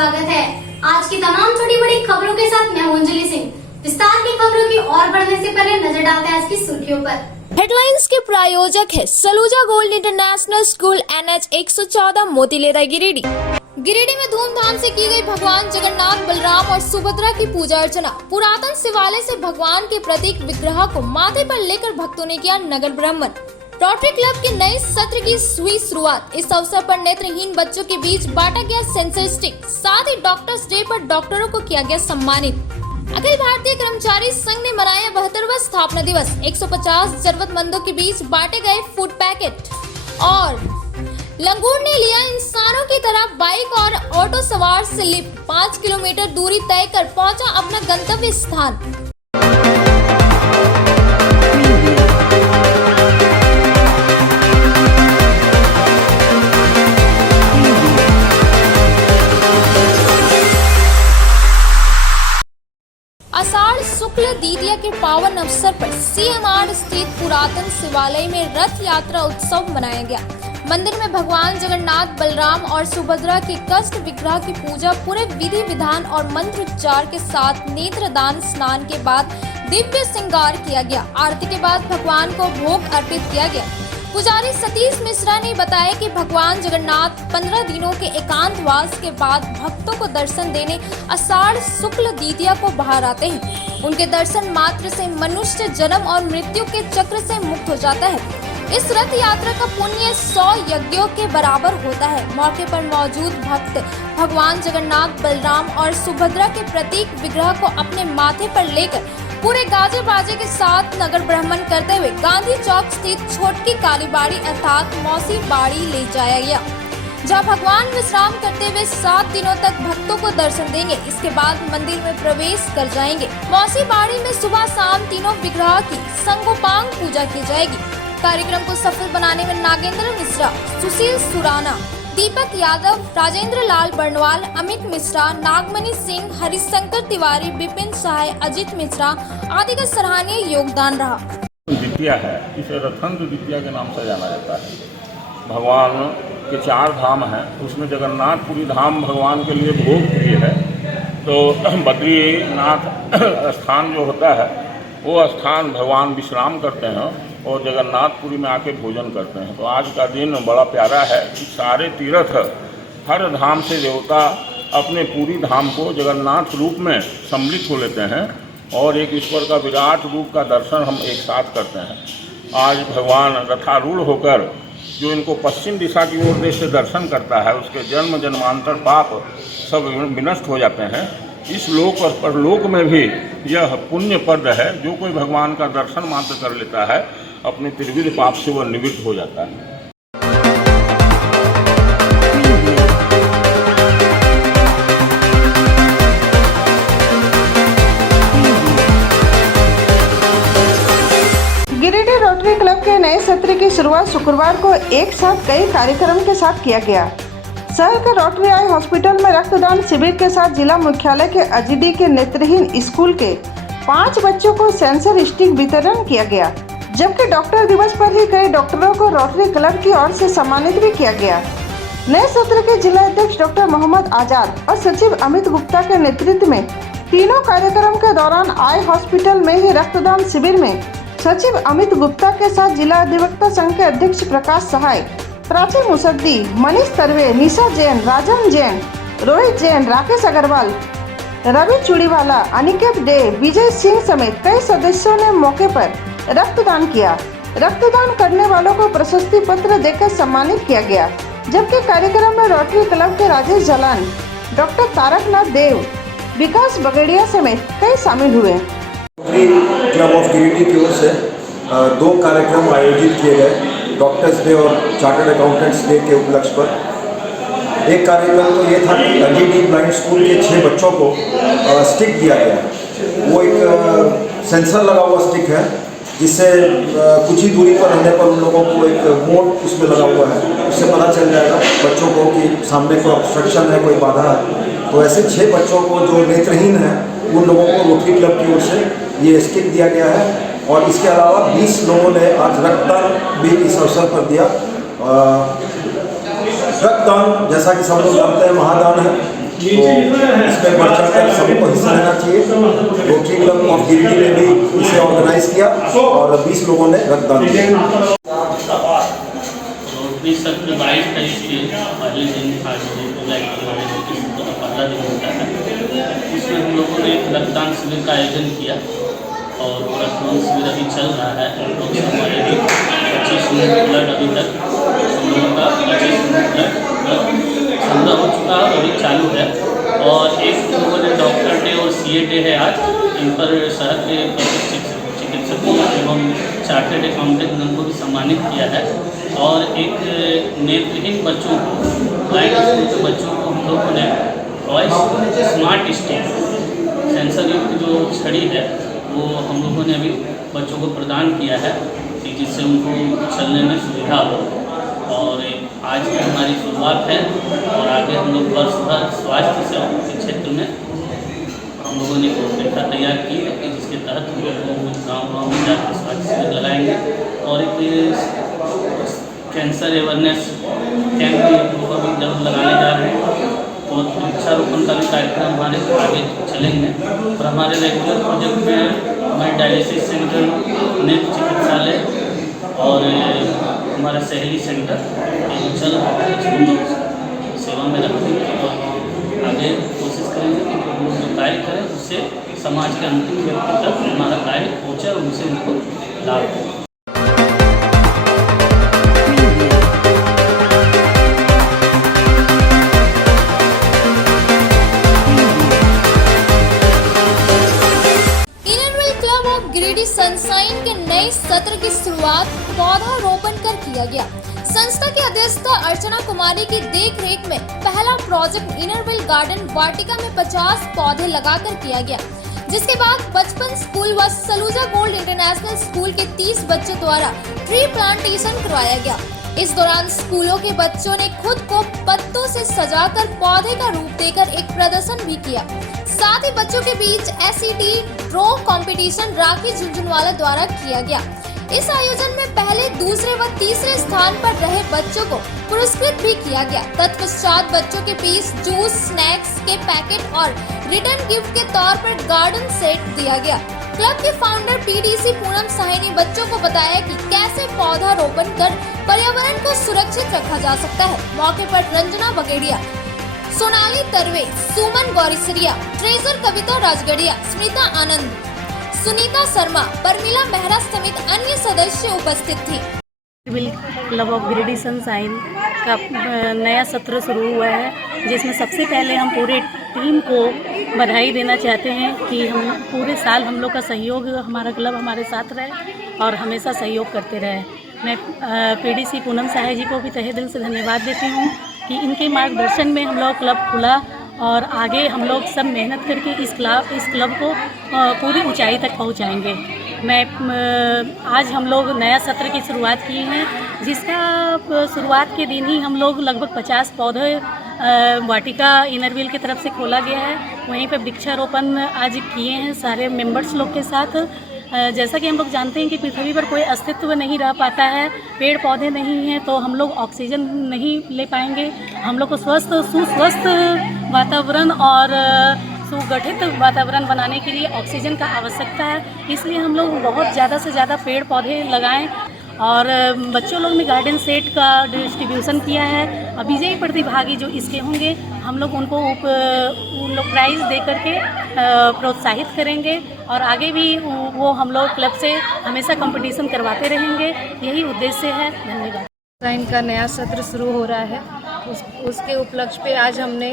स्वागत है। आज की तमाम छोटी बड़ी खबरों के साथ मैं हूं अंजलि सिंह। विस्तार की खबरों की ओर बढ़ने से पहले नजर डालते हैं आज की सुर्खियों पर। हेडलाइंस के प्रायोजक है Saluja gold international school NH 114 Motilera Giridih. Giridih में धूमधाम से की गई भगवान जगन्नाथ, बलराम और सुभद्रा की पूजा अर्चना। पुरातन शिवालय से भगवान के प्रतीक विग्रह को माथे पर लेकर भक्तों ने किया नगर भ्रमण। रोटरी क्लब के नए सत्र की हुई शुरुआत। इस अवसर पर नेत्रहीन बच्चों के बीच बांटा गया सेंसर स्टिक। साथ ही डॉक्टर्स डे पर डॉक्टरों को किया गया सम्मानित। अखिल भारतीय कर्मचारी संघ ने मनाया 72वां स्थापना दिवस। 150 जरूरतमंदों के बीच बांटे गए फूड पैकेट। और लंगूर ने लिया इंसानों की तरह बाइक और ऑटो सवार से लिफ्ट। 5 किलोमीटर दूरी तय कर पहुंचा अपना गंतव्य स्थान। आषाढ़ शुक्ल द्वितीया के पावन अवसर पर CMR स्थित पुरातन शिवालय में रथ यात्रा उत्सव मनाया गया। मंदिर में भगवान जगन्नाथ, बलराम और सुभद्रा के कष्ट विग्रह की पूजा पूरे विधि विधान और मंत्रोच्चार के साथ नेत्रदान स्नान के बाद दिव्य श्रृंगार किया गया। आरती के बाद भगवान को भोग अर्पित किया गया। पुजारी सतीश मिश्रा ने बताया कि भगवान जगन्नाथ 15 दिनों के एकांतवास के बाद भक्तों को दर्शन देने आषाढ़ शुक्ल द्वितीया को बाहर आते हैं। उनके दर्शन मात्र से मनुष्य जन्म और मृत्यु के चक्र से मुक्त हो जाता है। इस रथ यात्रा का पुण्य 100 यज्ञों के बराबर होता है। मौके पर मौजूद भक्त भगवान जगन्नाथ, बलराम और सुभद्रा के प्रतीक विग्रह को अपने माथे पर लेकर पूरे गाजे बाजे के साथ नगर भ्रमण करते हुए गांधी चौक स्थित छोटकी काली बाड़ी अर्थात मौसी बाड़ी ले जाया गया, जहां भगवान विश्राम करते हुए 7 दिनों तक भक्तों को दर्शन देंगे। इसके बाद मंदिर में प्रवेश कर जाएंगे। मौसी बाड़ी में सुबह शाम तीनों विग्रह की संगोपांग पूजा की जाएगी। कार्यक्रम को सफल बनाने में नागेंद्र मिश्रा, सुशील सुराना, दीपक यादव, राजेंद्र लाल बर्नवाल, अमित मिश्रा, नागमणि सिंह, हरिशंकर तिवारी, विपिन सहाय, अजित मिश्रा आदि का सराहनीय योगदान रहा। द्वितीया है, इसे रथंत्र द्वितीया के नाम से जाना जाता है। भगवान के 4 धाम हैं, उसमें जगन्नाथपुरी धाम भगवान के लिए भोग प्रिय है। तो बद्रीनाथ स्थान जो होता है वो स्थान भगवान विश्राम करते हैं और जगन्नाथपुरी में आके भोजन करते हैं। तो आज का दिन बड़ा प्यारा है कि सारे तीर्थ हर धाम से देवता अपने पूरी धाम को जगन्नाथ रूप में सम्मिलित हो लेते हैं और एक ईश्वर का विराट रूप का दर्शन हम एक साथ करते हैं। आज भगवान रथारूढ़ होकर जो इनको पश्चिम दिशा की ओर देश से दर्शन करता है उसके जन्म जन्मांतर पाप सब विनष्ट हो जाते हैं। इस लोक और परलोक में भी यह पुण्य पद है। जो कोई भगवान का दर्शन मात्र कर लेता है अपने त्रिविध पाप से वह निवृत्त हो जाता है। गिरिडीह रोटरी क्लब के नए सत्र की शुरुआत शुक्रवार को एक साथ कई कार्यक्रम के साथ किया गया। शहर के रोटरी आई हॉस्पिटल में रक्तदान शिविर के साथ जिला मुख्यालय के अजीडी के नेत्रहीन स्कूल के 5 बच्चों को सेंसर स्टिक वितरण किया गया, जबकि डॉक्टर दिवस पर ही कई डॉक्टरों को रोटरी क्लब की ओर से सम्मानित भी किया गया। नए सत्र के जिला अध्यक्ष डॉक्टर मोहम्मद आजाद और सचिव अमित गुप्ता के नेतृत्व में तीनों कार्यक्रम के दौरान आई हॉस्पिटल में ही रक्तदान शिविर में सचिव अमित गुप्ता के साथ जिला अधिवक्ता संघ के अध्यक्ष प्रकाश सहाय, प्राची मुसद्दी, मनीष तरवे, निशा जैन, राजन जैन, रोहित जैन, राकेश अग्रवाल, रवि चूड़ीवाला, अनिकेत डे, विजय सिंह समेत कई सदस्यों ने मौके पर रक्तदान किया। रक्तदान करने वालों को प्रशस्ति पत्र देकर सम्मानित किया गया, जबकि कार्यक्रम में रोटरी क्लब के राजेश जलान, डॉक्टर तारकनाथ देव, विकास बगड़िया समेत कई शामिल हुए। रोटरी क्लब ऑफ गिरिडीह की ओर से 2 कार्यक्रम आयोजित किए गए डॉक्टर्स डे और चार्टर्ड अकाउंटेंट्स डे के उपलक्ष्य पर। एक कार्यक्रम तो ये था कि अजीडी ब्लाइंड स्कूल के 6 बच्चों को स्टिक दिया गया। वो एक सेंसर लगा हुआ स्टिक है जिससे कुछ ही दूरी पर रहने पर उन लोगों को एक मोड उसमें लगा हुआ है, उससे पता चल जाएगा बच्चों को कि सामने कोई ऑब्स्ट्रक्शन है, कोई बाधा है। तो ऐसे 6 बच्चों को जो नेत्रहीन हैं उन लोगों को रोटरी क्लब की ओर से ये स्टिक दिया गया है। और इसके अलावा 20 लोगों ने आज रक्तदान भी इस अवसर पर दिया। रक्तदान जैसा कि सब लोग जानते हैं महादान है। इसमें बढ़ चढ़कर सभी को हिस्सा लेना चाहिए। रोटरी क्लब ऑफ गिरिडीह ने भी इसे ऑर्गेनाइज किया और 20 लोगों ने रक्तदान दिया। रोटरी सत्र 22 तारीख के पहले दिन आज जुलाई हमारे 15 दिन होता है। उसमें हम लोगों ने एक रक्तदान शिविर का आयोजन किया और रक्तदान शिविर अभी चल रहा है। हम लोग से हमारे भी 25 यूनिट ब्लड अभी तक हम लोगों का 25 यूनिट ब्लड संग्रह हो चुका है, अभी चालू है। और एक लोगों ने डॉक्टर डे और CA डे है आज, इन पर शहर के चिकित्सकों एवं चार्टर्ड अकाउंटेंट को भी सम्मानित किया है। और एक नेत्रहीन बच्चों को, ब्लाइंड स्कूल के बच्चों को हम लोगों ने वॉइस स्मार्ट स्टिक सेंसर युक्त जो छड़ी है वो हम लोगों ने अभी बच्चों को प्रदान किया है कि जिससे उनको चलने में सुविधा हो। और आज की हमारी शुरुआत है और आगे हम लोग वर्ष भर स्वास्थ्य सेवा के क्षेत्र में हम लोगों ने एक रूपरेखा तैयार की है कि जिसके तहत हम लोग गाँव में जाकर स्वास्थ्य शिविर लगाएंगे और एक कैंसर अवेयरनेस कैंप भी अभी जब लगाने जा रहे हैं और वृक्षारोपण का भी कार्यक्रम हमारे आगे चलेंगे। और हमारे रेगुलर प्रोजेक्ट में हमारे डायलिसिस सेंटर, नेत्र चिकित्सालय और हमारा सहेली सेंटर चल हम लोग सेवा में रखेंगे और आगे कोशिश करेंगे कि हम लोग जो कार्य करें उससे समाज के अंतिम व्यक्ति तक हमारा कार्य पहुँचे और उनसे उनको लाभ हो। गिरिडीह सनशाइन के नए सत्र की शुरुआत पौधारोपण कर किया गया। संस्था की अध्यक्षता अर्चना कुमारी की देखरेख में पहला प्रोजेक्ट इनरविल गार्डन वाटिका में 50 पौधे लगाकर किया गया, जिसके बाद 55 स्कूल व सलूजा गोल्ड इंटरनेशनल स्कूल के 30 बच्चों द्वारा ट्री प्लांटेशन करवाया गया। इस दौरान स्कूलों के बच्चों ने खुद को पत्तों से सजाकर पौधे का रूप देकर एक प्रदर्शन भी किया। साथ ही बच्चों के बीच SET ड्रॉ कंपटीशन राखी झुंझुनवाला द्वारा किया गया। इस आयोजन में पहले, दूसरे व तीसरे स्थान पर रहे बच्चों को पुरस्कृत भी किया गया। तत्पश्चात बच्चों के बीच जूस, स्नैक्स के पैकेट और रिटर्न गिफ्ट के तौर पर गार्डन सेट दिया गया। क्लब के फाउंडर PDC पूनम साही ने बच्चों को बताया कि कैसे पौधारोपण कर पर्यावरण को सुरक्षित रखा जा सकता है। मौके पर रंजना बगेड़िया, सोनाली तरवे, सुमन गौरीसरिया, ट्रेजर कविता राजगढ़िया, स्मिता आनंद, सुनीता शर्मा, परमिला मेहरा समेत अन्य सदस्य उपस्थित थे। क्लब ऑफ गिरिडीह सनशाइन का नया सत्र शुरू हुआ है, जिसमें सबसे पहले हम पूरे टीम को बधाई देना चाहते हैं कि हम पूरे साल हम लोग का सहयोग, हमारा क्लब हमारे साथ रहे और हमेशा सहयोग करते रहे। मैं PDC पूनम साही जी को भी तहे दिल से धन्यवाद देती हूँ कि इनके मार्गदर्शन में हम लोग क्लब खुला और आगे हम लोग सब मेहनत करके इस क्लब को पूरी ऊंचाई तक पहुंचाएंगे। आज हम लोग नया सत्र की शुरुआत की है, जिसका शुरुआत के दिन ही हम लोग लगभग 50 पौधे वाटिका इनरविल की तरफ से खोला गया है। वहीं पे वृक्षारोपण आज किए हैं सारे मेंबर्स लोग के साथ। जैसा कि हम लोग जानते हैं कि पृथ्वी पर कोई अस्तित्व नहीं रह पाता है, पेड़ पौधे नहीं हैं तो हम लोग ऑक्सीजन नहीं ले पाएंगे। हम लोग को सुस्वस्थ वातावरण और सुगठित वातावरण बनाने के लिए ऑक्सीजन का आवश्यकता है। इसलिए हम लोग बहुत ज़्यादा से ज़्यादा पेड़ पौधे लगाएं और बच्चों लोग ने गार्डन सेट का डिस्ट्रीब्यूशन किया है। विजयी प्रतिभागी जो इसके होंगे हम लोग उनको उन लोग प्राइज़ दे करके प्रोत्साहित करेंगे और आगे भी वो हम लोग क्लब से हमेशा कंपटीशन करवाते रहेंगे। यही उद्देश्य है। धन्यवाद। साइन का नया सत्र शुरू हो रहा है, उसके उपलक्ष्य पे आज हमने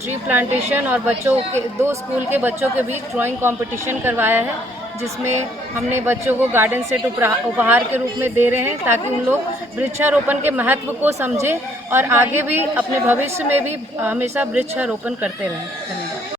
ट्री प्लांटेशन और बच्चों के 2 स्कूल के बच्चों के बीच ड्राइंग कंपटीशन करवाया है, जिसमें हमने बच्चों को गार्डन सेट उपहार के रूप में दे रहे हैं ताकि उन लोग वृक्षारोपण के महत्व को समझें और आगे भी अपने भविष्य में भी हमेशा वृक्षारोपण करते रहें। धन्यवाद।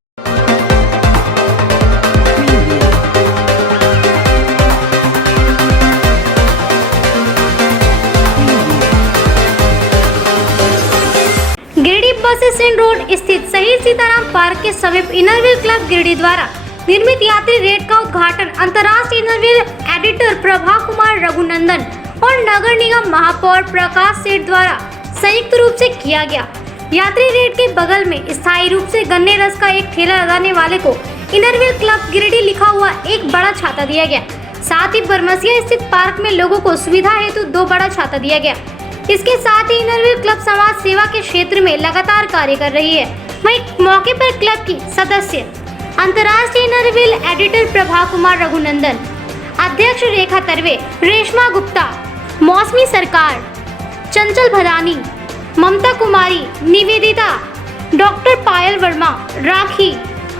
गिरिडीह बस स्टैंड रोड स्थित शहीद सीताराम पार्क के समीप इनरविल क्लब गिरिडीह द्वारा निर्मित यात्री रेड का उद्घाटन अंतर्राष्ट्रीय इनरविल एडिटर प्रभा कुमार रघुनंदन और नगर निगम महापौर प्रकाश सेठ द्वारा संयुक्त रूप से किया गया। यात्री रेट के बगल में स्थायी रूप से गन्ने रस का एक ठेला लगाने वाले को इनरव्हील क्लब गिरिडीह लिखा हुआ एक बड़ा छाता दिया गया। साथ ही बरमसिया स्थित पार्क में लोगों को सुविधा हेतु 2 बड़ा छाता दिया गया। इसके साथ ही इनरव्हील क्लब समाज सेवा के क्षेत्र में लगातार कार्य कर रही है। वहीं मौके पर क्लब की सदस्य अंतर्राष्ट्रीय इनरव्हील एडिटर प्रभा कुमार रघुनंदन, अध्यक्ष रेखा तरवे, रेशमा गुप्ता, मौसमी सरकार, चंचल भदानी, ममता कुमारी, निवेदिता, डॉक्टर पायल वर्मा, राखी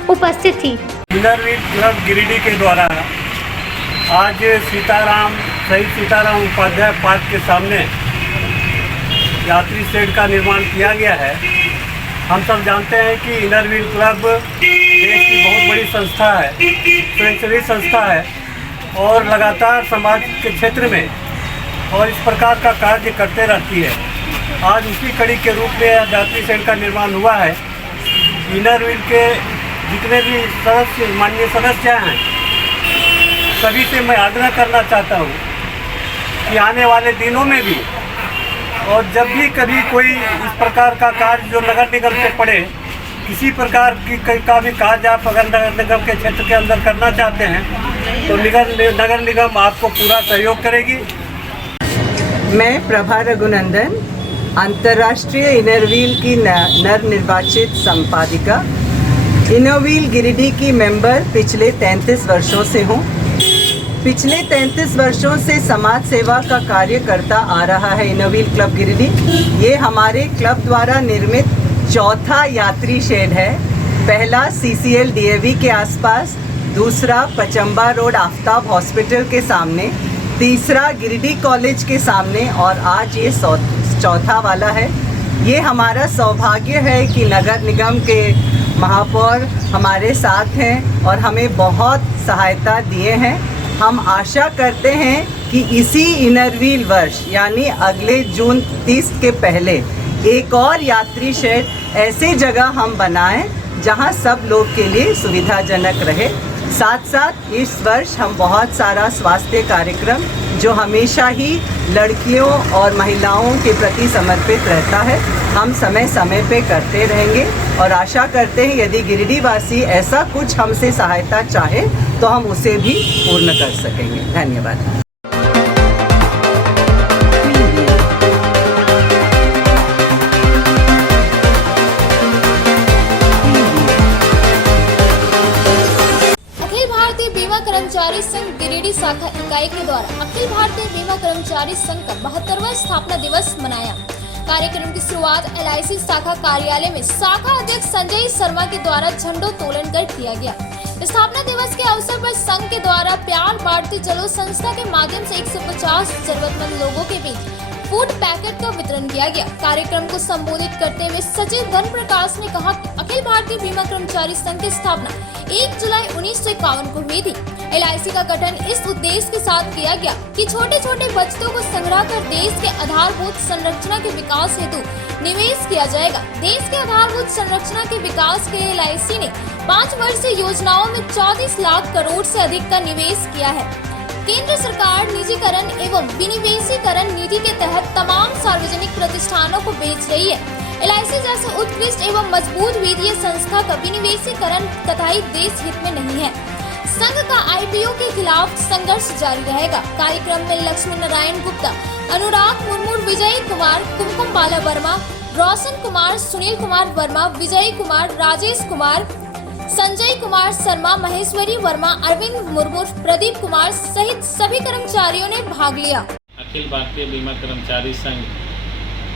उपस्थित थी। इनरव्हील क्लब गिरिडीह के द्वारा आज शहीद सीताराम उपाध्याय पार्क के सामने यात्री शेड का निर्माण किया गया है। हम सब जानते हैं कि इनरव्हील क्लब देश की बहुत बड़ी संस्था है, स्वयंसेवी संस्था है और लगातार समाज के क्षेत्र में और इस प्रकार का कार्य करते रहती है। आज उसी कड़ी के रूप में यात्री शेड का निर्माण हुआ है। इनरव्हील के जितने भी सदस्य, माननीय सदस्य हैं, सभी से मैं आग्रह करना चाहता हूँ कि आने वाले दिनों में भी और जब भी कभी कोई इस प्रकार का कार्य जो नगर निगम से पड़े, किसी प्रकार का भी कार्य आप अगर नगर निगम के क्षेत्र के अंदर करना चाहते हैं तो नगर निगम आपको पूरा सहयोग करेगी। मैं प्रभा रघुनंदन, अंतर्राष्ट्रीय इनरव्हील की नवनिर्वाचित संपादिका, इनरव्हील गिरिडीह की मेंबर पिछले 33 वर्षों से हूँ। पिछले 33 वर्षों से समाज सेवा का कार्य करता आ रहा है इनरव्हील क्लब गिरिडीह। ये हमारे क्लब द्वारा निर्मित चौथा यात्री शेड है। पहला CCL DAV के आसपास, दूसरा पचम्बा रोड आफ्ताब हॉस्पिटल के सामने, तीसरा गिरिडीह कॉलेज के सामने और आज ये चौथा वाला है। ये हमारा सौभाग्य है कि नगर निगम के महापौर हमारे साथ हैं और हमें बहुत सहायता दिए हैं। हम आशा करते हैं कि इसी इनरव्हील वर्ष यानी अगले जून 30 के पहले एक और यात्री शेड ऐसे जगह हम बनाएं जहां सब लोग के लिए सुविधाजनक रहे। साथ साथ इस वर्ष हम बहुत सारा स्वास्थ्य कार्यक्रम जो हमेशा ही लड़कियों और महिलाओं के प्रति समर्पित रहता है, हम समय समय पे करते रहेंगे और आशा करते हैं यदि गिरिडीह वासी ऐसा कुछ हमसे सहायता चाहे तो हम उसे भी पूर्ण कर सकेंगे। धन्यवाद। कर्मचारी संघ गिरिडीह शाखा इकाई के द्वारा अखिल भारतीय बीमा कर्मचारी संघ का 72वां स्थापना दिवस मनाया। कार्यक्रम की शुरुआत LIC शाखा कार्यालय में शाखा अध्यक्ष संजय शर्मा के द्वारा झंडोत्तोलन कर किया गया। स्थापना दिवस के अवसर पर संघ के द्वारा प्यार बांटते चलो संस्था के माध्यम से 150 जरूरतमंद लोगों के बीच फूड पैकेट का वितरण किया गया। कार्यक्रम को संबोधित करते हुए सचिव धन प्रकाश ने कहा कि अखिल भारतीय बीमा कर्मचारी संघ की स्थापना 1 जुलाई 1951 को हुई थी। LIC का गठन इस उद्देश्य के साथ किया गया कि छोटे छोटे बचतों को संग्रह कर देश के आधारभूत संरचना के विकास हेतु निवेश किया जाएगा। देश के आधारभूत संरचना के विकास के लिए LIC ने 5 वर्षीय योजनाओं में 34 लाख करोड़ से अधिक का निवेश किया है। केंद्र सरकार निजीकरण एवं विनिवेशीकरण नीति के तहत तमाम सार्वजनिक प्रतिष्ठानों को बेच रही है। LIC जैसे उत्कृष्ट एवं मजबूत वित्तीय संस्था का विनिवेशीकरण कतई देश हित में नहीं है। संघ का IPO के खिलाफ संघर्ष जारी रहेगा। कार्यक्रम में लक्ष्मी नारायण गुप्ता, अनुराग मुर्मू, विजय कुमार, कुमकुम बाला वर्मा, रोशन कुमार, सुनील कुमार वर्मा, विजय कुमार, राजेश कुमार, संजय कुमार शर्मा, महेश्वरी वर्मा, अरविंद मुर्मू, प्रदीप कुमार सहित सभी कर्मचारियों ने भाग लिया। अखिल भारतीय बीमा कर्मचारी संघ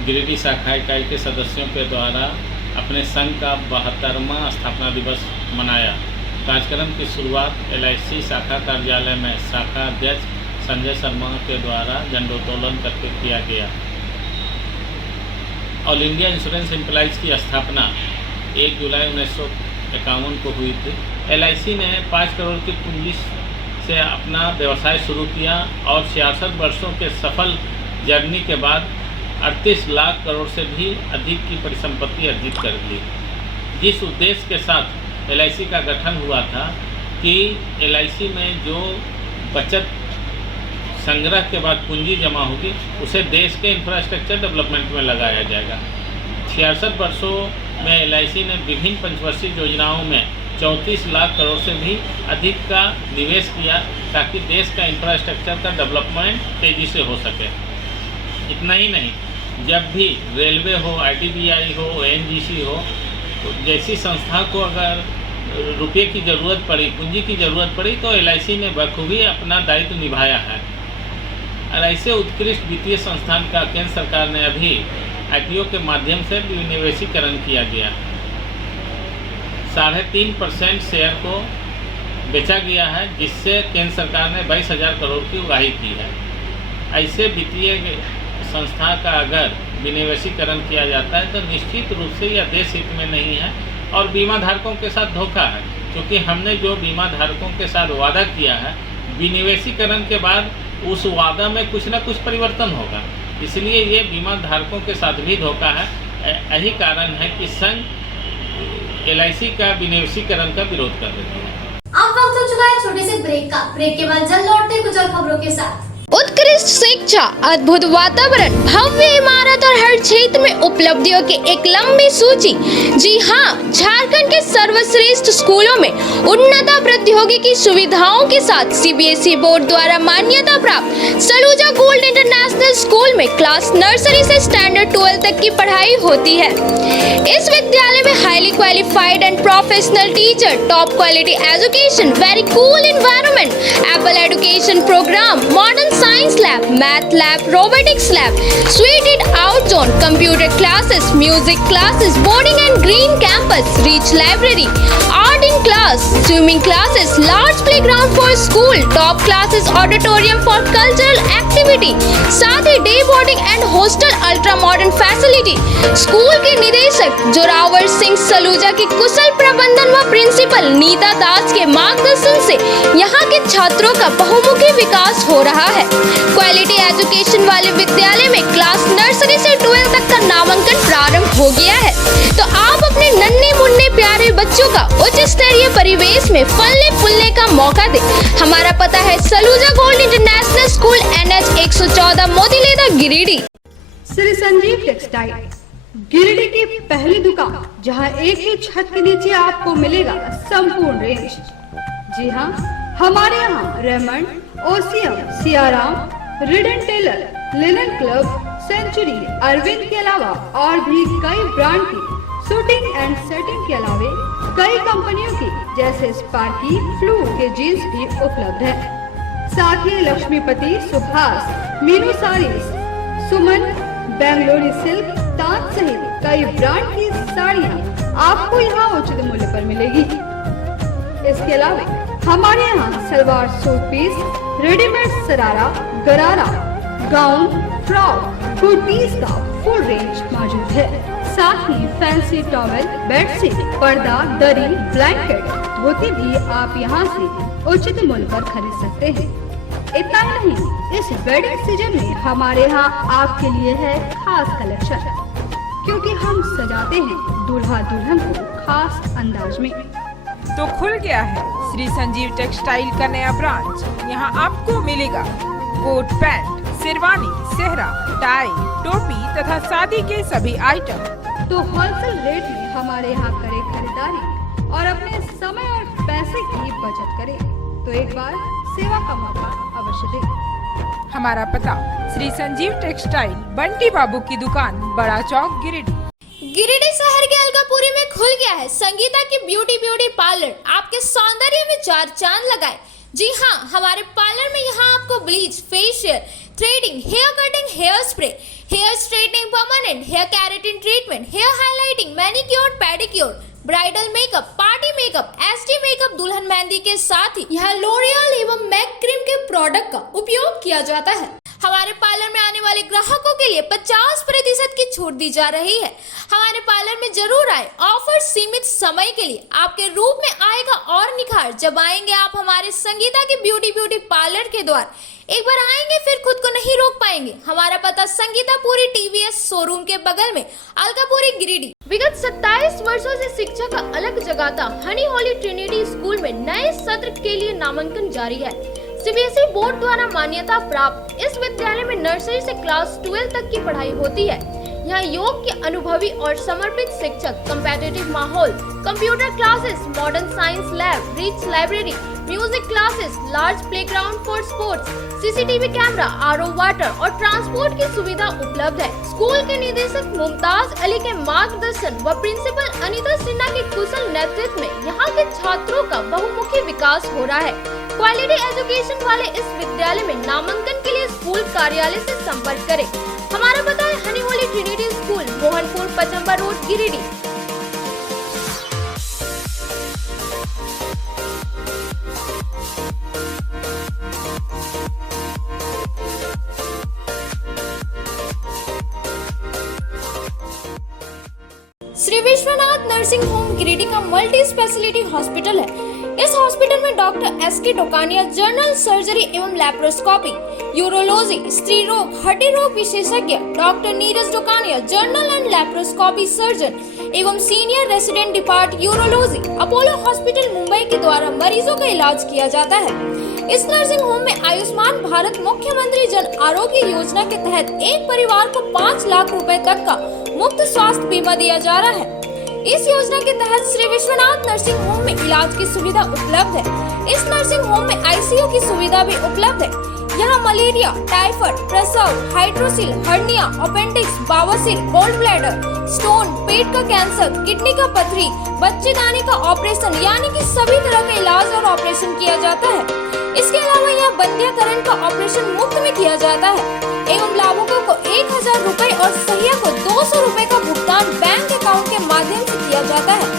गिरिडीह शाखा इकाई के सदस्यों के द्वारा अपने संघ का 72वां स्थापना दिवस मनाया। कार्यक्रम की शुरुआत LIC शाखा कार्यालय में शाखा अध्यक्ष संजय शर्मा के द्वारा झंडोत्तोलन करके किया गया। ऑल इंडिया इंश्योरेंस एम्प्लॉइज की स्थापना 1 जुलाई 1951 को हुई थी। LIC ने 5 करोड़ की पूंजी से अपना व्यवसाय शुरू किया और 66 वर्षों के सफल जर्नी के बाद 38 लाख करोड़ से भी अधिक की परिसंपत्ति अर्जित कर ली। जिस उद्देश्य के साथ LIC का गठन हुआ था कि LIC में जो बचत संग्रह के बाद पूंजी जमा होगी उसे देश के इंफ्रास्ट्रक्चर डेवलपमेंट में लगाया जाएगा। 66 वर्षों में LIC ने विभिन्न पंचवर्षीय योजनाओं में 34 लाख करोड़ से भी अधिक का निवेश किया ताकि देश का इंफ्रास्ट्रक्चर का डेवलपमेंट तेज़ी से हो सके। इतना ही नहीं, जब भी रेलवे हो, ITBI हो, ONGC हो, तो जैसी संस्था को अगर रुपये की ज़रूरत पड़ी, पूंजी की ज़रूरत पड़ी, तो LIC ने बखूबी अपना दायित्व निभाया है। और ऐसे उत्कृष्ट वित्तीय संस्थान का केंद्र सरकार ने अभी IPO के माध्यम से विनिवेशीकरण किया गया। 3.5% शेयर को बेचा गया है, जिससे केंद्र सरकार ने 22,000 करोड़ की उगाही की है। ऐसे वित्तीय संस्था का अगर विनिवेशीकरण किया जाता है तो निश्चित रूप से यह देश हित में नहीं है और बीमा धारकों के साथ धोखा है, क्योंकि हमने जो बीमा धारकों के साथ वादा किया है, विनिवेशीकरण के बाद उस वादा में कुछ न कुछ परिवर्तन होगा, इसलिए ये बीमा धारकों के साथ भी धोखा है। यही कारण है कि संघ LIC का विनिवेशीकरण का विरोध कर रही है। अब वक्त हो चुका है छोटे से ब्रेक का। ब्रेक के बाद जल्द लौटते हैं कुछ और खबरों के साथ। उत्कृष्ट शिक्षा, अद्भुत वातावरण, भव्य इमारत और हर क्षेत्र में उपलब्धियों की एक लंबी सूची। जी हाँ, झारखंड के सर्वश्रेष्ठ स्कूलों में उन्नत प्रौद्योगिकी सुविधाओं के साथ CBSE बोर्ड द्वारा मान्यता प्राप्त सलूजा गोल्ड इंटरनेशनल स्कूल में क्लास नर्सरी से स्टैंडर्ड 12 तक की पढ़ाई होती है। इस विद्यालय में highly qualified and professional teacher, top quality education, very cool environment, apple education program, modern science lab, math lab, robotics lab, suited out zone, computer classes, music classes, boarding and green campus, rich library, art in class, swimming classes, large playground for school, top classes, auditorium for cultural activity, साथ ही day boarding and hostel ultra modern facility. School के निदेशक जोरावर सिंह सलूजा की कुशल प्रबंधन व principal Nita दास के मार्गदर्शन से यहाँ के छात्रों का बहुमुखी विकास हो रहा है। क्वालिटी एजुकेशन वाले विद्यालय में क्लास नर्सरी से 12 तक का नामांकन प्रारंभ हो गया है, तो आप अपने नन्हे मुन्ने प्यारे बच्चों का उच्च स्तरीय परिवेश में फलने फूलने का मौका दें। हमारा पता है Saluja gold international school, NH 114, Motileda, Giridih. Shri Sanjeev textile, Giridih की पहली दुकान, जहां एक ही छत के नीचे आपको मिलेगा संपूर्ण रेंज। जी हाँ, हमारे यहाँ Raymond, OCM, Siyaram, Reid and Taylor, linen club, century, Arvind के अलावा और भी कई ब्रांड की शूटिंग एंड सेटिंग के अलावा कई कंपनियों की जैसे स्पार्की, फ्लू के जीन्स भी उपलब्ध है। साथ ही लक्ष्मीपति, सुभाष, मीनू साड़ीज, सुमन, बेंगलोरी सिल्क, ताज सहित कई ब्रांड की साड़ियाँ आपको यहाँ उचित मूल्य पर मिलेगी। इसके अलावा हमारे यहाँ सलवार सूट पीस, रेडीमेड सरारा, गरारा, गाउन, फ्रॉक, कुर्तीज का फुल रेंज मौजूद है। साथ ही फैंसी टॉवेल, बेडशीट, पर्दा, दरी, ब्लैंकेट, धोती भी आप यहाँ से उचित मूल्य पर खरीद सकते हैं। इतना ही नहीं, इस वेडिंग सीजन में हमारे यहाँ आपके लिए है खास कलेक्शन, क्योंकि हम सजाते हैं दूल्हा दुल्हन को खास अंदाज में। तो खुल गया है श्री संजीव टेक्सटाइल का नया ब्रांच। यहाँ आपको मिलेगा कोट पैंट, शेरवानी, सेहरा, टाई, टोपी तथा शादी के सभी आइटम। तो होलसेल रेट में हमारे यहाँ करें खरीदारी और अपने समय और पैसे की बचत करें, तो एक बार सेवा का मौका अवश्य दें। हमारा पता श्री संजीव टेक्सटाइल, बंटी बाबू की दुकान, बड़ा चौक, गिरिडीह। गिरिडीह शहर के अलकापुरी में खुल गया है संगीता की ब्यूटी पार्लर। आपके सौंदर्य में चार चांद लगाए। जी हाँ, हमारे पार्लर में यहाँ आपको bleach, facial, threading, hair cutting, hair spray, hair straightening, permanent hair keratin treatment, hair highlighting, manicure, pedicure, bridal makeup, party makeup, SD makeup, दुल्हन मेहंदी के साथ ही यहाँ लोरियल एवं मैक क्रीम के प्रोडक्ट का उपयोग किया जाता है। हमारे पार्लर में आने वाले ग्राहकों के लिए 50% की छूट दी जा रही है। हमारे पार्लर में जरूर आए, ऑफर सीमित समय के लिए। आपके रूप में आएगा और निखार जब आएंगे आप हमारे संगीता के ब्यूटी पार्लर के द्वार। एक बार आएंगे फिर खुद को नहीं रोक पाएंगे। हमारा पता संगीतापुरी TVS शोरूम के बगल में, अलकापुरी, गिरिडीह। विगत 27 वर्षों से शिक्षा का अलग जगाता हनी होली ट्रिनिटी स्कूल में नए सत्र के लिए नामांकन जारी है। CBSE बोर्ड द्वारा मान्यता प्राप्त इस विद्यालय में नर्सरी से क्लास 12 तक की पढ़ाई होती है। यहाँ योग के अनुभवी और समर्पित शिक्षक, कम्पेटिटिव माहौल, computer classes, modern science lab, rich library, music classes, large playground for sports, CCTV camera, RO water और ट्रांसपोर्ट की सुविधा उपलब्ध है। स्कूल के निदेशक मुमताज अली के मार्गदर्शन व प्रिंसिपल अनीता सिन्हा के कुशल नेतृत्व में यहाँ के छात्रों का बहुमुखी विकास हो रहा है। क्वालिटी एजुकेशन वाले इस विद्यालय में नामांकन के लिए स्कूल कार्यालय से संपर्क करें। हमारा पता है Honey Holy Trinity school, Mohanpur, Pachamba road, Giridih. Shri Vishwanath nursing home Giridih का मल्टी स्पेशलिटी हॉस्पिटल है। इस हॉस्पिटल में doctor S K. Dokania general surgery एवं लैप्रोस्कोपी, यूरोलॉजी, स्त्री रोग, हड्डी रोग विशेषज्ञ, doctor Neeraj Dokania general and laparoscopy surgeon एवं senior resident depart urology, Apollo hospital Mumbai के द्वारा मरीजों का इलाज किया जाता है। इस नर्सिंग होम में आयुष्मान भारत मुख्यमंत्री जन आरोग्य योजना के तहत एक परिवार को 5 लाख रुपए तक का मुफ्त स्वास्थ्य बीमा दिया जा रहा है। इस योजना के तहत श्री विश्वनाथ नर्सिंग होम में इलाज की सुविधा उपलब्ध है। इस नर्सिंग होम में आईसीयू की सुविधा भी उपलब्ध है। यहाँ मलेरिया, टाइफाइड, प्रसव, हाइड्रोसिल, हर्निया, अपेंडिक्स, बवासीर, गोल्ड ब्लैडर, स्टोन, पेट का कैंसर, किडनी का पथरी, बच्चेदानी का ऑपरेशन यानी कि सभी तरह का इलाज और ऑपरेशन किया जाता है। इसके अलावा यहाँ बंध्याकरण का ऑपरेशन मुफ्त में किया जाता है एवं लाभुकों को 1000 रुपए और सहिया को 200 रुपए का भुगतान बैंक अकाउंट के माध्यम से किया जाता है।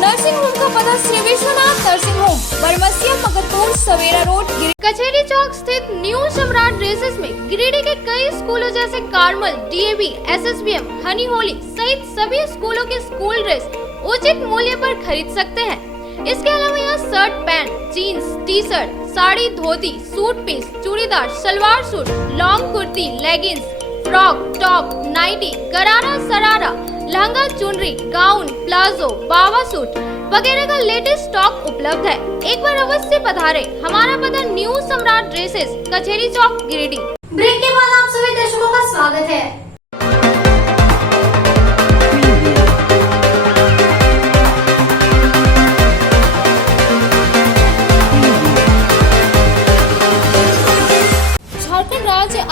नर्सिंग होम का पता श्री विश्वनाथ नर्सिंग होम, बरमसिया, मगरपुर, सवेरा रोड, कचहरी चौक स्थित न्यू सम्राट ड्रेसेस में गिरिडीह के कई स्कूलों जैसे कार्मल, डीएवी, एसएसबीएम, हनी होली सहित सभी स्कूलों के स्कूल ड्रेस उचित मूल्य पर खरीद सकते हैं। इसके अलावा यहाँ shirt, pant, jeans, T shirt, sari, dhoti, suit piece, churidar, salwar suit, long kurti, leggings, frock, top, nightie, gharara, sharara, lehenga, चुनरी, गाउन, प्लाजो, बावा सूट वगैरह का लेटेस्ट स्टॉक उपलब्ध है। एक बार अवश्य पधारें। हमारा पता न्यू सम्राट ड्रेसेस, कचहरी चौक, गिरिडीह। ब्रेक के बाद आप सभी दर्शकों का स्वागत है।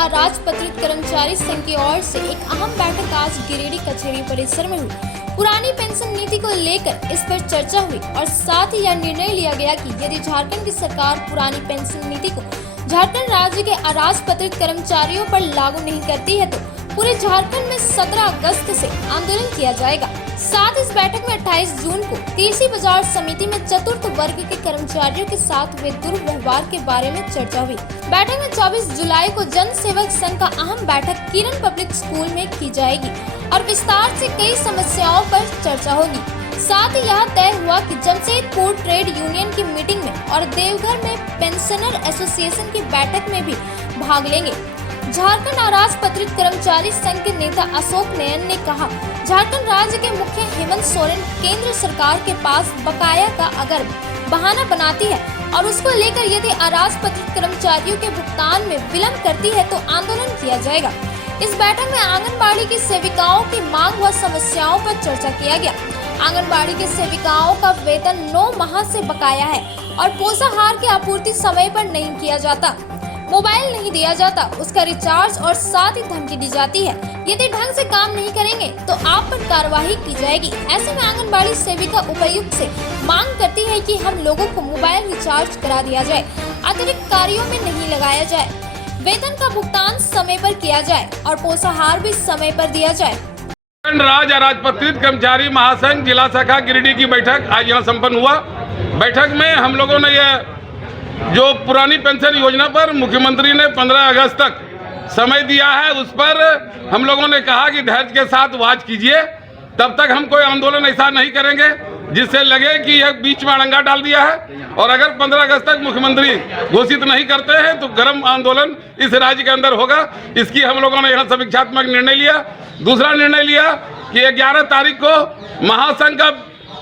अराजपत्रित कर्मचारी संघ की ओर से एक अहम बैठक आज गिरिडीह कचहरी परिसर में हुई। पुरानी पेंशन नीति को लेकर इस पर चर्चा हुई और साथ ही यह निर्णय लिया गया कि यदि झारखंड की सरकार पुरानी पेंशन नीति को झारखंड राज्य के अराजपत्रित कर्मचारियों पर लागू नहीं करती है तो पूरे झारखंड में 17 अगस्त से आंदोलन किया जाएगा। साथ इस बैठक में 28 जून को कृषि बाजार समिति में चतुर्थ वर्ग के कर्मचारियों के साथ हुए दुर्व्यवहार के बारे में चर्चा हुई। बैठक में 24 जुलाई को जन सेवक संघ का अहम बैठक किरण पब्लिक स्कूल में की जाएगी और विस्तार से कई समस्याओं पर चर्चा होगी। साथ ही यह तय हुआ कि जमशेदपुर ट्रेड यूनियन की मीटिंग में और देवघर में पेंशनर एसोसिएशन की बैठक में भी भाग लेंगे। झारखंड अराजपत्रित कर्मचारी संघ के नेता अशोक नयन ने कहा, झारखंड राज्य के मुख्य हेमंत सोरेन केंद्र सरकार के पास बकाया का अगर बहाना बनाती है और उसको लेकर यदि अराजपत्रित कर्मचारियों के भुगतान में विलंब करती है तो आंदोलन किया जाएगा। इस बैठक में आंगनबाड़ी की सेविकाओं की मांग व समस्याओं पर चर्चा किया गया। आंगनबाड़ी के सेविकाओं का वेतन 9 माह से बकाया है और पोषाहार की आपूर्ति समय पर नहीं किया जाता, मोबाइल नहीं दिया जाता, उसका रिचार्ज और साथ ही धमकी दी जाती है यदि ढंग से काम नहीं करेंगे तो आप पर कार्रवाई की जाएगी। ऐसे में आंगनबाड़ी सेविका उपायुक्त से मांग करती है कि हम लोगों को मोबाइल रिचार्ज करा दिया जाए, अतिरिक्त कार्यों में नहीं लगाया जाए, वेतन का भुगतान समय पर किया जाए और पोषाहार भी समय पर दिया जाए। राज्य अराजपत्रित कर्मचारी महासंघ जिला शाखा गिरिडीह की बैठक आज यहाँ संपन्न हुआ। बैठक में हम लोगों ने यह जो पुरानी पेंशन योजना पर मुख्यमंत्री ने 15 अगस्त तक समय दिया है, उस पर हम लोगों ने कहा कि धैर्य के साथ वाच कीजिए, तब तक हम कोई आंदोलन ऐसा नहीं करेंगे जिससे लगे कि यह बीच में अड़ंगा डाल दिया है। और अगर 15 अगस्त तक मुख्यमंत्री घोषित नहीं करते हैं तो गर्म आंदोलन इस राज्य के अंदर होगा। इसकी हम लोगों ने यहाँ समीक्षात्मक निर्णय लिया। दूसरा निर्णय लिया कि 11 तारीख को महासंघ का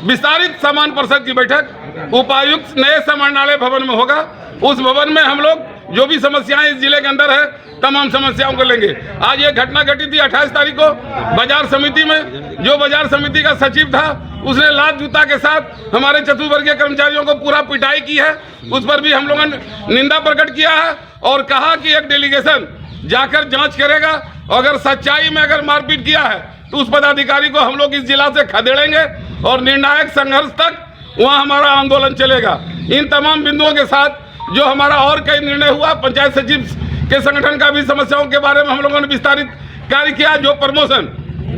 विस्तारित सामान्य परिषद की बैठक उपायुक्त नए समाहरणालय भवन में होगा। उस भवन में हम लोग जो भी समस्याएं इस जिले के अंदर है तमाम समस्याओं को लेंगे। आज ये घटना घटी थी 28 तारीख को बाजार समिति में। जो बाजार समिति का सचिव था उसने लात जूता के साथ हमारे चतुर्वर्गीय कर्मचारियों को पूरा पिटाई की है। उस पर भी हम लोगों ने निंदा प्रकट किया है और कहा कि एक डेलीगेशन जाकर जांच करेगा। अगर सच्चाई में अगर मारपीट किया है तो उस पदाधिकारी को हम लोग इस जिला से खदेड़ेंगे और निर्णायक संघर्ष तक वहाँ हमारा आंदोलन चलेगा। इन तमाम बिंदुओं के साथ जो हमारा और कई निर्णय हुआ, पंचायत सचिव के संगठन का भी समस्याओं के बारे में हम लोगों ने विस्तारित कार्य किया। जो प्रमोशन,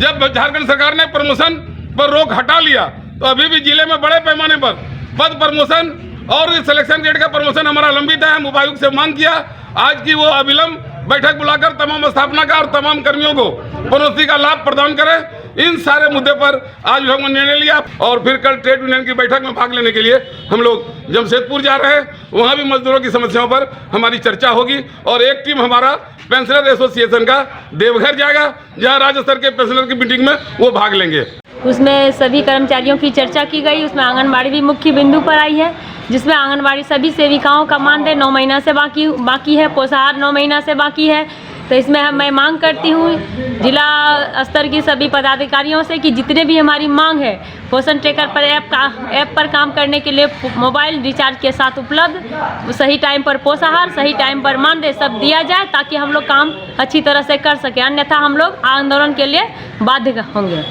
जब झारखंड सरकार ने प्रमोशन पर रोक हटा लिया तो अभी भी जिले में बड़े पैमाने पर पद प्रमोशन और सिलेक्शन ग्रेड का प्रमोशन हमारा लंबित है। हम उपायुक्त से मांग किया आज की वो अविलंब बैठक बुलाकर तमाम स्थापना का और तमाम कर्मियों को प्रोन्नति का लाभ प्रदान करें। इन सारे मुद्दे पर आज हम निर्णय लिया और फिर कल ट्रेड यूनियन की बैठक में भाग लेने के लिए हम लोग जमशेदपुर जा रहे हैं। वहाँ भी मजदूरों की समस्याओं पर हमारी चर्चा होगी और एक टीम हमारा पेंशनर एसोसिएशन का देवघर जाएगा, जहाँ राज्य स्तर के पेंशनर की मीटिंग में वो भाग लेंगे। उसमें सभी कर्मचारियों की चर्चा की गई। उसमें आंगनबाड़ी भी मुख्य बिंदु पर आई है, जिसमें आंगनबाड़ी सभी सेविकाओं का मानदेय 9 महीना से बाकी है, पोषाहार 9 महीना से बाकी है। तो इसमें मैं मांग करती हूँ जिला स्तर की सभी पदाधिकारियों से कि जितने भी हमारी मांग है पोषण ट्रैकर पर ऐप पर काम करने के लिए मोबाइल रिचार्ज के साथ उपलब्ध, सही टाइम पर पोषाहार, सही टाइम पर मानदेय सब दिया जाए ताकि हम लोग काम अच्छी तरह से कर सकें, अन्यथा हम लोग आंदोलन के लिए बाध्य होंगे।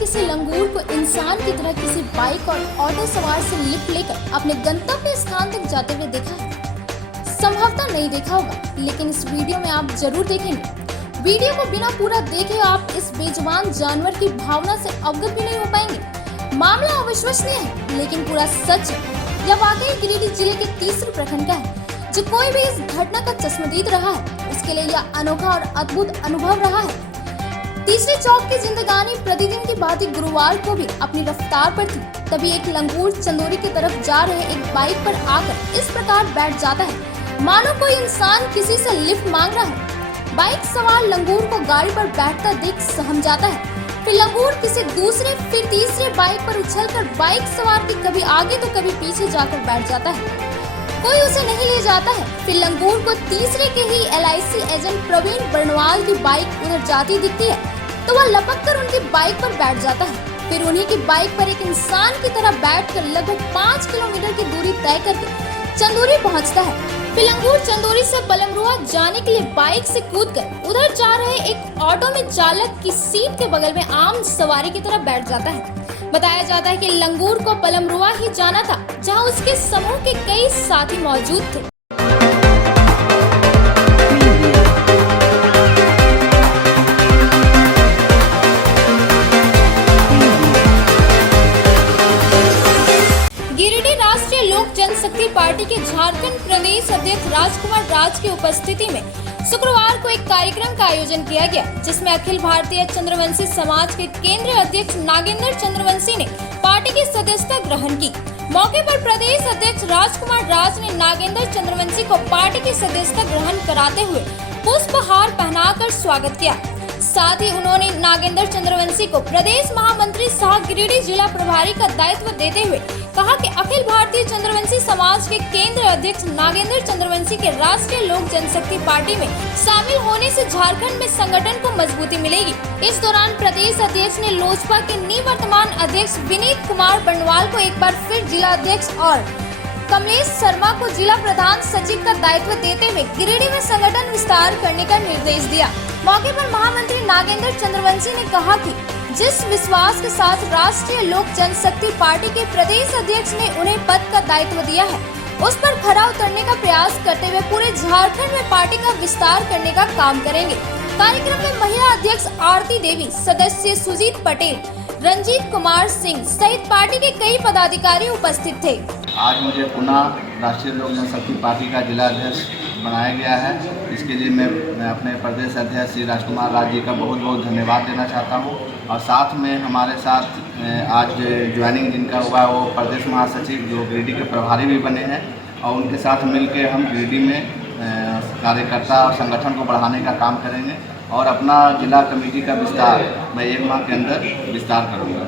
किसी लंगूर को इंसान की तरह किसी बाइक और ऑटो सवार से लिफ्ट लेकर अपने गंतव्य स्थान तक जाते हुए देखा है? संभवतः नहीं देखा होगा, लेकिन इस वीडियो में आप जरूर देखेंगे। वीडियो को बिना पूरा देखे आप इस बेजुबान जानवर की भावना से अवगत भी नहीं हो पाएंगे। मामला अविश्वसनीय है लेकिन पूरा सच है। यह वाकई गिरिडीह जिले के तीसरे प्रखंड का है। जो कोई भी इस घटना का चश्मदीद रहा है उसके लिए यह अनोखा और अद्भुत अनुभव रहा है। तीसरे चौक की जिंदगानी प्रतिदिन की भांति गुरुवार को भी अपनी रफ्तार पर थी। तभी एक लंगूर चंदोरी की तरफ जा रहे एक बाइक पर आकर इस प्रकार बैठ जाता है मानो कोई इंसान किसी से लिफ्ट मांग रहा है। बाइक सवार लंगूर को गाड़ी पर बैठता देख सहम जाता है। फिर लंगूर किसी दूसरे फिर तीसरे बाइक पर उछलकर बाइक सवार की कभी आगे तो कभी पीछे जाकर बैठ जाता है। कोई उसे नहीं ले जाता है। फिर लंगूर को तीसरे के ही LIC एजेंट प्रवीण बर्णवाल की बाइक उधर जाती दिखती है तो वह लपक कर उनकी बाइक पर बैठ जाता है। फिर उन्हीं की बाइक पर एक इंसान की तरह बैठकर लगभग 5 किलोमीटर की दूरी तय करके चंदोरी पहुंचता है। फिर लंगूर चंदोरी से बलमरुआ जाने के लिए बाइक से कूदकर उधर जा रहे एक ऑटो में चालक की सीट के बगल में आम सवारी की तरह बैठ जाता है। बताया जाता है कि लंगूर को बलमरुआ ही जाना था, जहां उसके समूह के कई साथी मौजूद थे। जनशक्ति पार्टी के झारखंड प्रदेश अध्यक्ष राजकुमार राज की उपस्थिति में शुक्रवार को एक कार्यक्रम का आयोजन किया गया, जिसमें अखिल भारतीय चंद्रवंशी समाज के केंद्रीय अध्यक्ष नागेंद्र चंद्रवंशी ने पार्टी की सदस्यता ग्रहण की। मौके पर प्रदेश अध्यक्ष राजकुमार राज ने नागेंद्र चंद्रवंशी को पार्टी की सदस्यता ग्रहण कराते हुए पुष्पहार पहनाकर स्वागत किया। साथ ही उन्होंने नागेंद्र चंद्रवंशी को प्रदेश महामंत्री सह गिरिडीह जिला प्रभारी का दायित्व देते हुए कहा कि अखिल भारतीय चंद्रवंशी समाज के केंद्रीय अध्यक्ष नागेंद्र चंद्रवंशी के राष्ट्रीय लोक जनशक्ति पार्टी में शामिल होने से झारखंड में संगठन को मजबूती मिलेगी। इस दौरान प्रदेश अध्यक्ष ने लोजपा के निवर्तमान अध्यक्ष विनीत कुमार बर्णवाल को एक बार फिर जिला अध्यक्ष और कमलेश शर्मा को जिला प्रधान सचिव का दायित्व देते हुए गिरिडीह में संगठन विस्तार करने का निर्देश दिया। मौके पर महामंत्री नागेंद्र चंद्रवंशी ने कहा कि जिस विश्वास के साथ राष्ट्रीय लोक जनशक्ति पार्टी के प्रदेश अध्यक्ष ने उन्हें पद का दायित्व दिया है, उस पर खरा उतरने का प्रयास करते हुए पूरे झारखंड में पार्टी का विस्तार करने का काम करेंगे। कार्यक्रम में महिला अध्यक्ष आरती देवी, सदस्य सुजीत पटेल, रंजीत कुमार सिंह सहित पार्टी के कई पदाधिकारी उपस्थित थे। आज मुझे पुनः राष्ट्रीय लोक जनशक्ति पार्टी का जिला अध्यक्ष बनाया गया है। इसके लिए मैं अपने प्रदेश अध्यक्ष श्री राजकुमार राज जी का बहुत बहुत धन्यवाद देना चाहता हूँ। और साथ में हमारे साथ आज ज्वाइनिंग जिनका हुआ वो प्रदेश महासचिव जो गिरिडीह के प्रभारी भी बने हैं और उनके साथ मिलकर हम गिरिडीह में कार्यकर्ता और संगठन को बढ़ाने का काम करेंगे। और अपना जिला कमेटी का विस्तार मैं 1 माह के अंदर विस्तार करूँगा।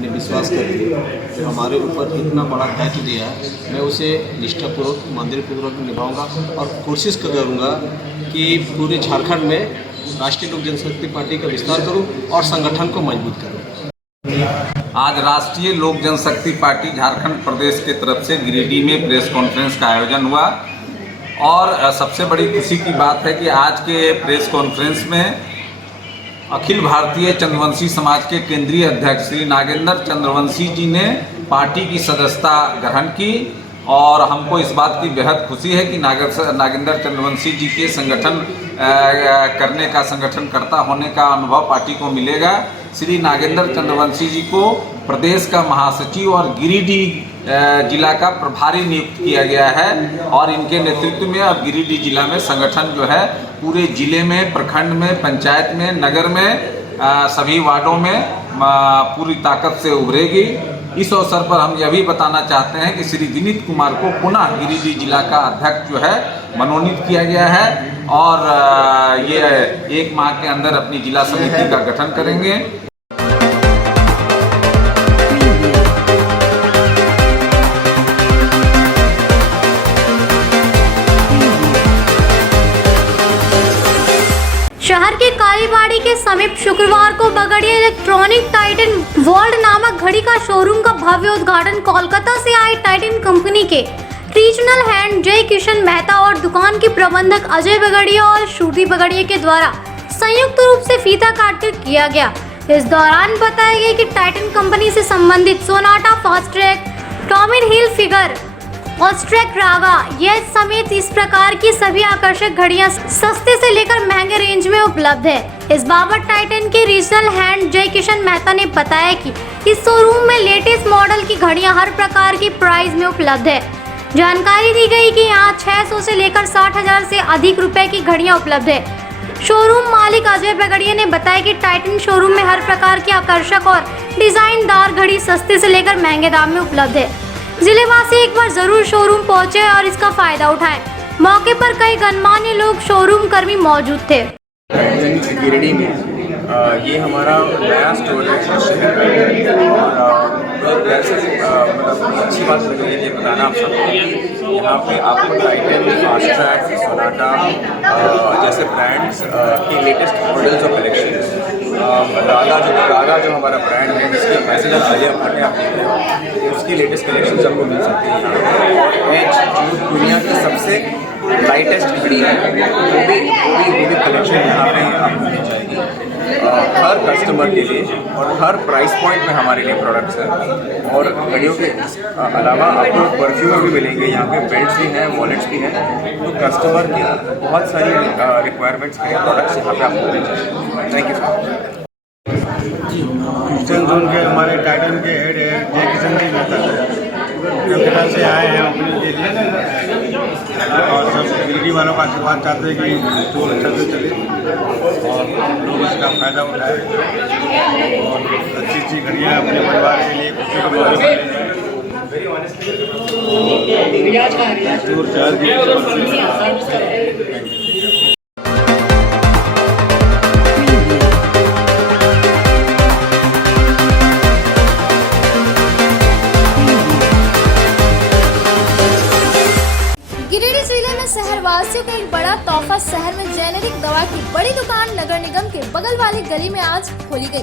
ने विश्वास करके जो हमारे ऊपर इतना बड़ा दायित्व दिया है, मैं उसे निष्ठापूर्वक ईमानदारीपूर्वक निभाऊंगा और कोशिश करूंगा कि पूरे झारखंड में राष्ट्रीय लोक जनशक्ति पार्टी का विस्तार करूं और संगठन को मजबूत करूं। आज राष्ट्रीय लोक जनशक्ति पार्टी झारखंड प्रदेश के तरफ से गिरिडीह में प्रेस कॉन्फ्रेंस का आयोजन हुआ और सबसे बड़ी खुशी की बात है कि आज के प्रेस कॉन्फ्रेंस में अखिल भारतीय चंद्रवंशी समाज के केंद्रीय अध्यक्ष श्री नागेंद्र चंद्रवंशी जी ने पार्टी की सदस्यता ग्रहण की और हमको इस बात की बेहद खुशी है कि नागेंद्र चंद्रवंशी जी के संगठन संगठनकर्ता होने का अनुभव पार्टी को मिलेगा। श्री नागेंद्र चंद्रवंशी जी को प्रदेश का महासचिव और गिरिडीह जिला का प्रभारी नियुक्त किया गया है और इनके नेतृत्व में अब गिरिडीह जिला में संगठन जो है पूरे जिले में, प्रखंड में, पंचायत में, नगर में, सभी वार्डों में पूरी ताकत से उभरेगी। इस अवसर पर हम यह भी बताना चाहते हैं कि श्री विनीत कुमार को पुनः गिरिडीह जिला का अध्यक्ष जो है मनोनीत किया गया है और ये 1 माह के अंदर अपनी जिला समिति का गठन करेंगे। शहर के कालीबाड़ी के समीप शुक्रवार को बगड़िया इलेक्ट्रॉनिक टाइटन वर्ल्ड नामक घड़ी का शोरूम का भव्य उद्घाटन कोलकाता से आए टाइटन कंपनी के रीजनल हेड जय किशन मेहता और दुकान के प्रबंधक अजय बगड़िया और श्रुति बगड़िया के द्वारा संयुक्त रूप से फीता काटकर किया गया। इस दौरान बताया गया कि टाइटन कंपनी से संबंधित सोनाटा फास्ट ट्रैक, टॉमिन हिल फिगर, ऑस्ट्रेक रागा यह समेत इस प्रकार की सभी आकर्षक घड़ियां सस्ते से लेकर महंगे रेंज में उपलब्ध है। इस बाबत टाइटन के रीजनल हेड जय किशन मेहता ने बताया कि इस शोरूम में लेटेस्ट मॉडल की घड़ियां हर प्रकार की प्राइस में उपलब्ध है। जानकारी दी गई कि यहाँ 600 से लेकर 60,000 से अधिक रुपए की घड़ियां उपलब्ध है। शोरूम मालिक अजय बगड़िया ने बताया कि टाइटन शोरूम में हर प्रकार की आकर्षक और डिजाइनदार घड़ी सस्ते से लेकर महंगे दाम में उपलब्ध है। जिलेवासी एक बार जरूर शोरूम पहुंचे और इसका फायदा उठाएं। मौके पर कई गणमान्य लोग शोरूम कर्मी मौजूद थे। गिरिडीह में ये हमारा नया स्टोर है शहर में और मतलब अच्छी बात लग रही है ये बताना आप सबको कि यहाँ पे आपको टाइटन, फास्ट ट्रैक, सोनाटा जैसे ब्रांड्स के लेटेस्ट मॉडल्स और कलेक्शन, रागा जो हमारा ब्रांड है जिसके मैसेज आलिया भट्ट आप देख रहे हो, उसकी लेटेस्ट कलेक्शन आपको मिल सकती है। एज जो दुनिया की सबसे लाइटेस्ट घड़ी है वो भी कलेक्शन यहाँ पे आपको मिल जाएगी हर कस्टमर के लिए और हर प्राइस पॉइंट में हमारे लिए प्रोडक्ट्स हैं। और घड़ियों के अलावा आपको परफ्यूम भी मिलेंगे, यहाँ पे बेल्ट्स भी हैं, वॉलेट्स भी हैं, तो कस्टमर की बहुत सारी रिक्वायरमेंट्स के प्रोडक्ट्स यहाँ पे आपको मिल जाएंगे। Thank you sir. Eastern zone के हमारे टाइटन के हेड है जय किशन जी मेहता कलकत्ता से आए हैं ओपनिंग के लिए और सब गिरिडीह वालों का आशीर्वाद चाहते हैं कि स्टोर अच्छा से चले और लोग इसका फ़ायदा उठाए और अच्छी घड़ियाँ अपने परिवार के लिए खुशी का मौका मिले। गिरिडीह जिले में शहरवासियों को एक बड़ा तोहफा शहर में जेनेरिक दवा की बड़ी दुकान नगर निगम के बगल वाली गली में आज खोली गई।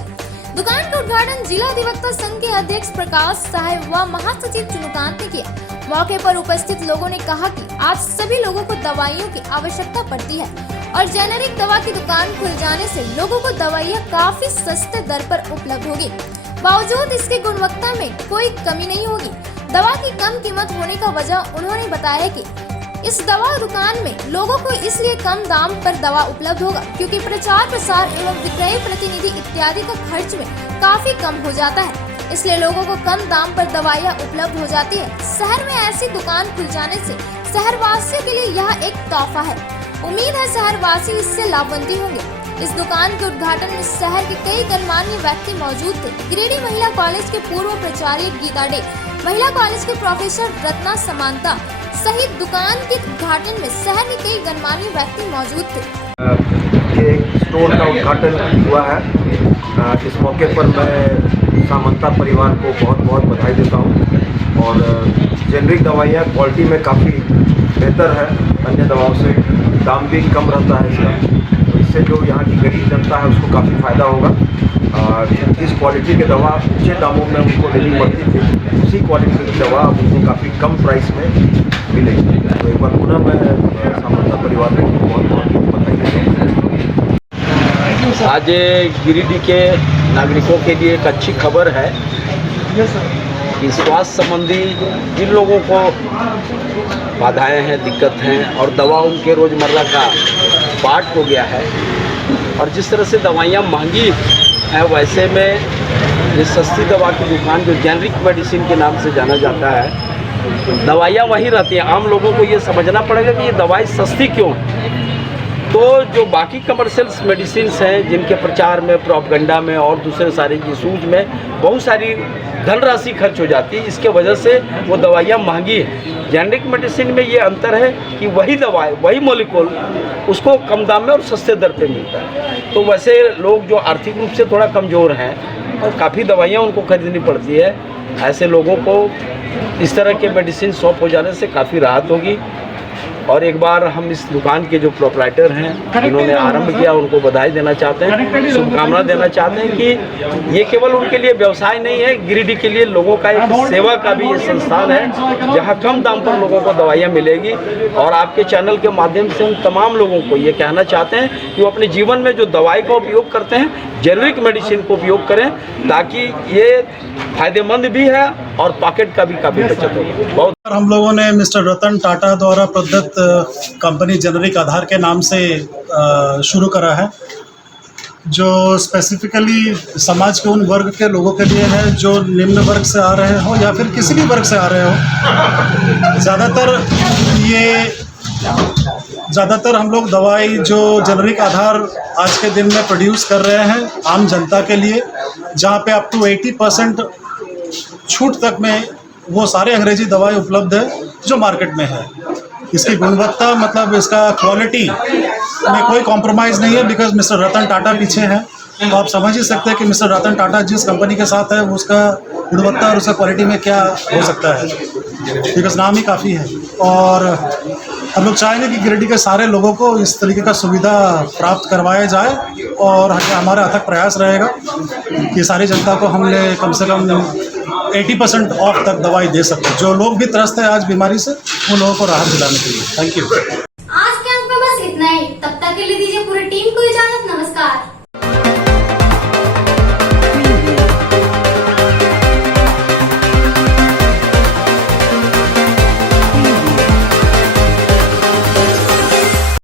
दुकान का उद्घाटन जिला अधिवक्ता संघ के अध्यक्ष प्रकाश साहब व महासचिव चुनुकांत ने किया। मौके पर उपस्थित लोगों ने कहा कि आज सभी लोगों को दवाइयों की आवश्यकता पड़ती है और जेनेरिक दवा की दुकान खुल जाने से लोगों को दवाइयाँ काफी सस्ते दर पर उपलब्ध होगी। बावजूद इसकी गुणवत्ता में कोई कमी नहीं होगी। दवा की कम कीमत होने का वजह उन्होंने बताया कि इस दवा दुकान में लोगों को इसलिए कम दाम पर दवा उपलब्ध होगा क्योंकि प्रचार प्रसार एवं विक्रय प्रतिनिधि इत्यादि का खर्च में काफी कम हो जाता है, इसलिए लोगों को कम दाम पर दवाइयाँ उपलब्ध हो जाती है। शहर में ऐसी दुकान खुल जाने से शहरवासियों के लिए यह एक तोहफा है। उम्मीद है शहरवासी इससे लाभान्वित होंगे। इस दुकान के उद्घाटन में शहर के कई गणमान्य व्यक्ति मौजूद थे। गिरिडीह महिला कॉलेज के पूर्व प्राचार्य गीता डे, महिला कॉलेज के प्रोफेसर रत्ना समांता सहित दुकान के उद्घाटन में शहर के कई गणमान्य व्यक्ति मौजूद थे। ये स्टोर का उद्घाटन हुआ है। इस मौके पर मैं सामंता परिवार को बहुत बहुत बधाई देता हूँ। और जेनरिक दवाइयाँ क्वालिटी में काफ़ी बेहतर है अन्य दवाओं से, दाम भी कम रहता है इसका, तो इससे जो यहाँ की गरीब जनता है उसको काफ़ी फ़ायदा होगा। जिस क्वालिटी की दवा ऊँचे दामों में उनको लेनी पड़ती थी, उसी क्वालिटी की दवा उनको काफ़ी कम प्राइस में मिलेगी। तो एक बार पुनः मैं सामंता परिवार को बहुत बहुत बधाई देता हूँ। आज गिरिडीह के नागरिकों के लिए एक अच्छी खबर है कि स्वास्थ्य संबंधी जिन लोगों को बाधाएं हैं, दिक्कत हैं और दवा उनके रोज़मर्रा का पार्ट हो गया है, और जिस तरह से दवाइयाँ महंगी हैं वैसे में ये सस्ती दवा की दुकान जो जेनरिक मेडिसिन के नाम से जाना जाता है, दवाइयाँ वहीं रहती हैं। आम लोगों को ये समझना पड़ेगा कि ये दवाई सस्ती क्यों है। तो जो बाकी कमर्शियल मेडिसिन हैं जिनके प्रचार में, प्रोपगंडा में और दूसरे सारे की सूझ में बहुत सारी धनराशि खर्च हो जाती है, इसके वजह से वो दवाइयाँ महंगी हैं। जेनरिक मेडिसिन में ये अंतर है कि वही दवाई, वही मॉलिक्यूल उसको कम दाम में और सस्ते दर पे मिलता है। तो वैसे लोग जो आर्थिक रूप से थोड़ा कमज़ोर हैं और काफ़ी दवाइयाँ उनको खरीदनी पड़ती है, ऐसे लोगों को इस तरह के मेडिसिन शॉप हो जाने से काफ़ी राहत होगी। और एक बार हम इस दुकान के जो प्रोपराइटर हैं जिन्होंने आरंभ किया उनको बधाई देना चाहते हैं, शुभकामना देना चाहते हैं कि ये केवल उनके लिए व्यवसाय नहीं है, गिरिडीह के लिए लोगों का एक सेवा का भी ये संस्थान है जहां कम दाम पर लोगों को दवाइयां मिलेगी। और आपके चैनल के माध्यम से हम तमाम लोगों को ये कहना चाहते हैं कि वो अपने जीवन में जो दवाई का उपयोग करते हैं जेनरिक मेडिसिन को उपयोग करें, ताकि ये फायदेमंद भी है और पॉकेट का भी काफ़ी बचत होगी। बहुत हम लोगों ने मिस्टर रतन टाटा द्वारा प्रदत्त कंपनी जेनरिक आधार के नाम से शुरू करा है, जो स्पेसिफिकली समाज के उन वर्ग के लोगों के लिए है जो निम्न वर्ग से आ रहे हो या फिर किसी भी वर्ग से आ रहे हो। ज़्यादातर हम लोग दवाई जो जेनरिक आधार आज के दिन में प्रोड्यूस कर रहे हैं आम जनता के लिए, जहाँ पे अप टू 80% छूट तक में वो सारे अंग्रेजी दवाई उपलब्ध है जो मार्केट में है। इसकी गुणवत्ता मतलब इसका क्वालिटी में कोई कॉम्प्रोमाइज़ नहीं है, बिकॉज मिस्टर रतन टाटा पीछे हैं। तो आप समझ ही सकते हैं कि मिस्टर रतन टाटा जिस कंपनी के साथ है उसका गुणवत्ता और उसका क्वालिटी में क्या हो सकता है, बिकॉज नाम ही काफ़ी है। और हम लोग चाहेंगे कि गिरिडीह के सारे लोगों को इस तरीके का सुविधा प्राप्त करवाया जाए, और हमारा अथक प्रयास रहेगा कि सारी जनता को हमने कम से कम 80% ऑफ तक दवाई दे सकते हैं। जो लोग भी त्रस्त हैं आज बीमारी से, उन लोगों को राहत दिलाने के लिए। Thank you.